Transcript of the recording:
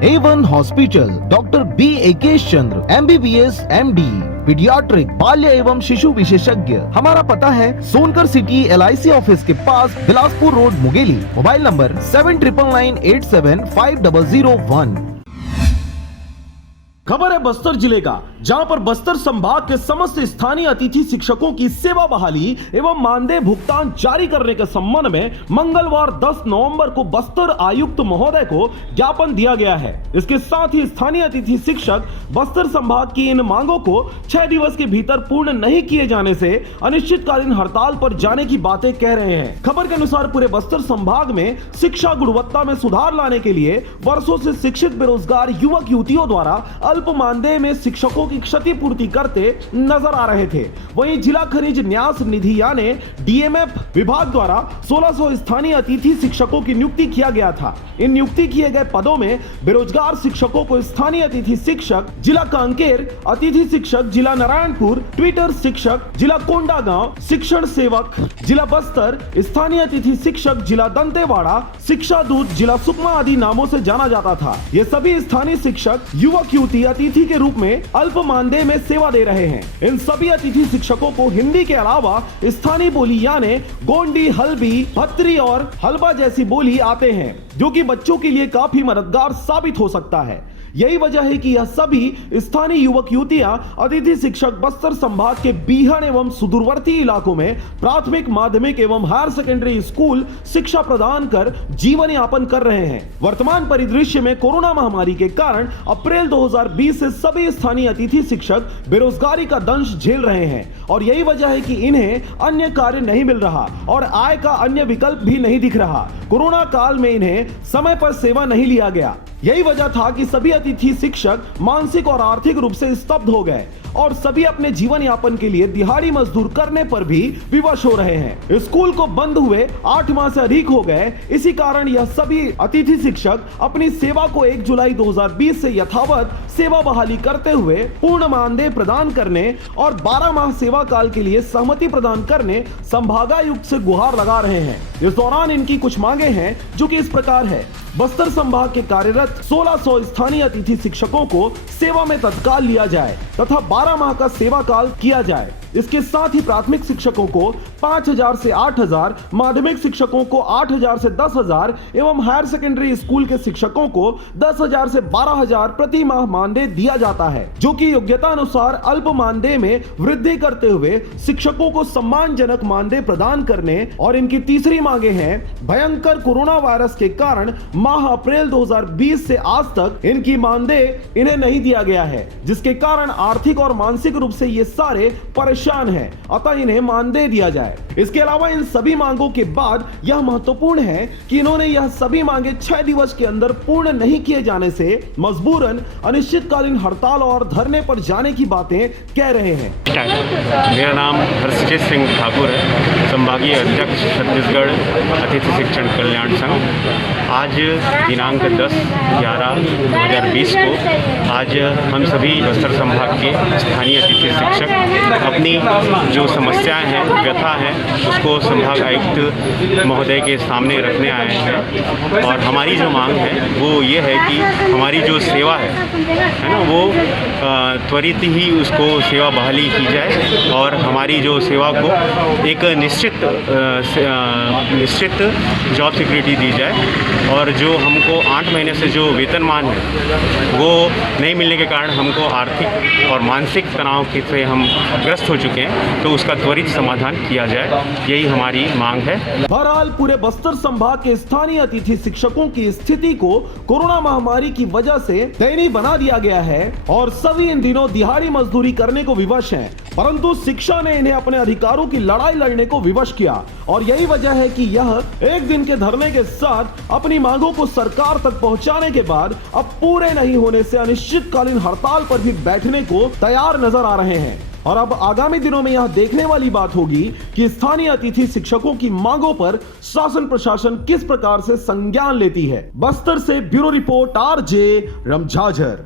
A1 hospital, doctor B.A.K. चंद्र, MBBS MD, paediatric, बाल्य एवं शिशु विशेषज्ञ। हमारा पता है सोनकर सिटी LIC ऑफिस के पास, Bilaspur road, Mungeli. Mobile number 7999875001। खबर है बस्तर जिले का, जहां पर बस्तर संभाग के समस्त स्थानीय अतिथि शिक्षकों की सेवा बहाली एवं मानदेय भुगतान जारी करने के संबंध में मंगलवार 10 नवंबर को बस्तर आयुक्त महोदय को ज्ञापन दिया गया है। इसके साथ ही स्थानीय अतिथि शिक्षक बस्तर संभाग की इन मांगों को 6 दिवस के भीतर पूर्ण नहीं किए जाने से अनिश्चितकालीन हड़ताल पर जाने की बातें कह रहे हैं। खबर के अनुसार पूरे बस्तर संभाग में शिक्षा गुणवत्ता में सुधार लाने के लिए वर्षों से शिक्षित बेरोजगार युवक युवतियों द्वारा अल्प मानदेय में शिक्षकों की क्षतिपूर्ति करते नजर आ रहे थे। वहीं जिला खनिज न्यास निधि यानी DMF विभाग द्वारा 1600 स्थानीय अतिथि शिक्षकों की नियुक्ति किया गया था। इन नियुक्ति किए गए पदों में बेरोजगार शिक्षकों को स्थानीय अतिथि शिक्षक जिला कांकेर, अतिथि शिक्षक जिला नारायणपुर, ट्विटर शिक्षक जिला कोंडागांव, शिक्षण सेवक जिला बस्तर, स्थानीय अतिथि शिक्षक जिला दंतेवाड़ा, शिक्षा दूत जिला सुकमा आदि नामों से जाना जाता था। ये सभी स्थानीय शिक्षक युवक युवती अतिथि के रूप में अल्प मानदेय में सेवा दे रहे हैं। इन सभी अतिथि शिक्षकों को हिंदी के अलावा स्थानीय बोली यानी गोंडी, हल्बी, भत्री और हलबा जैसी बोली आते हैं, जो कि बच्चों के लिए काफी मददगार साबित हो सकता है। यही वजह है कि यह सभी स्थानीय युवक युवतियां अतिथि शिक्षक बस्तर संभाग के बीहड़ एवं सुदूरवर्ती इलाकों में प्राथमिक, माध्यमिक एवं हायर सेकेंडरी स्कूल शिक्षा प्रदान कर जीवन यापन कर रहे हैं। वर्तमान परिदृश्य में कोरोना महामारी के कारण अप्रैल 2020 से सभी स्थानीय अतिथि शिक्षक बेरोजगारी का दंश झेल रहे हैं और यही वजह है कि इन्हें अन्य कार्य नहीं मिल रहा और आय का अन्य विकल्प भी नहीं दिख रहा। कोरोना काल में इन्हें समय पर सेवा नहीं लिया गया। यही वजह था कि सभी अतिथि शिक्षक मानसिक और आर्थिक रूप से स्तब्ध हो गए और सभी अपने जीवन यापन के लिए दिहाड़ी मजदूर करने पर भी विवश हो रहे हैं। स्कूल को बंद हुए 8 माह से अधिक हो गए। इसी कारण यह सभी अतिथि शिक्षक अपनी सेवा को 1 जुलाई 2020 से यथावत सेवा बहाली करते हुए पूर्ण मानदेय प्रदान करने और 12 माह सेवा काल के लिए सहमति प्रदान करने संभागायुक्त से गुहार लगा रहे हैं। इस दौरान इनकी कुछ मांगे हैं, जो कि इस प्रकार है। बस्तर संभाग के कार्यरत 1600 स्थानीय अतिथि शिक्षकों को सेवा में तत्काल लिया जाए तथा 12 माह का सेवा काल किया जाए। इसके साथ ही प्राथमिक शिक्षकों को 5000 से 8000, माध्यमिक शिक्षकों को 8000 से 10000 एवं हायर सेकेंडरी स्कूल के शिक्षकों को 10000 से 12000 प्रति माह मानदेय दिया जाता है, जो कि योग्यता अनुसार अल्प मानदेय में वृद्धि करते हुए शिक्षकों को सम्मानजनक मानदेय प्रदान करने। और इनकी तीसरी मांगे हैं, भयंकर कोरोना वायरस के कारण माह अप्रैल 2020 से आज तक इनकी मानदेय इन्हें नहीं दिया गया है, जिसके कारण आर्थिक और मानसिक रूप से ये सारे परेशान हैं, अतः इन्हें मानदेय दिया जाए। इसके अलावा इन सभी मांगों के बाद यह महत्वपूर्ण है कि इन्होंने यह सभी मांगे 6 दिवस के अंदर पूर्ण नहीं किए जाने से मजबूरन अनिश्चितकालीन हड़ताल और धरने पर जाने की बातें कह रहे हैं। मेरा नाम हर्षजीत सिंह ठाकुर है, संभागीय अध्यक्ष छत्तीसगढ़ अतिथि शिक्षण कल्याण संघ। आज दिनांक 10/11/2020 को आज हम सभी बस्तर संभाग के स्थानीय अतिथि शिक्षक अपनी जो समस्याएं हैं, व्यथा है, उसको संभाग आयुक्त महोदय के सामने रखने आए हैं। और हमारी जो मांग है वो ये है कि हमारी जो सेवा है ना, वो त्वरित ही उसको सेवा बहाली की जाए और हमारी जो सेवा को एक निश्चित जॉब सिक्योरिटी दी जाए। और जो हमको 8 महीने से जो वेतनमान है वो नहीं मिलने के कारण हमको आर्थिक और मानसिक तनाव से हम ग्रस्त हो चुके हैं, तो उसका त्वरित समाधान किया जाए, यही हमारी मांग है। बहरहाल पूरे बस्तर संभाग के स्थानीय अतिथि शिक्षकों की स्थिति को कोरोना महामारी की वजह से दयनीय बना दिया गया है और सभी इन दिनों दिहाड़ी मजदूरी करने को विवश हैं, परंतु शिक्षा ने इन्हें अपने अधिकारों की लड़ाई लड़ने को विवश किया। और यही वजह है कि यह एक दिन के धरने के साथ अपनी मांगों को सरकार तक पहुंचाने के बाद अब पूरे नहीं होने से अनिश्चितकालीन हड़ताल पर भी बैठने को तैयार नजर आ रहे हैं। और अब आगामी दिनों में यह देखने वाली बात होगी कि स्थानीय अतिथि शिक्षकों की मांगों पर शासन प्रशासन किस प्रकार से संज्ञान लेती है। बस्तर से ब्यूरो रिपोर्ट RJ रमझाझर।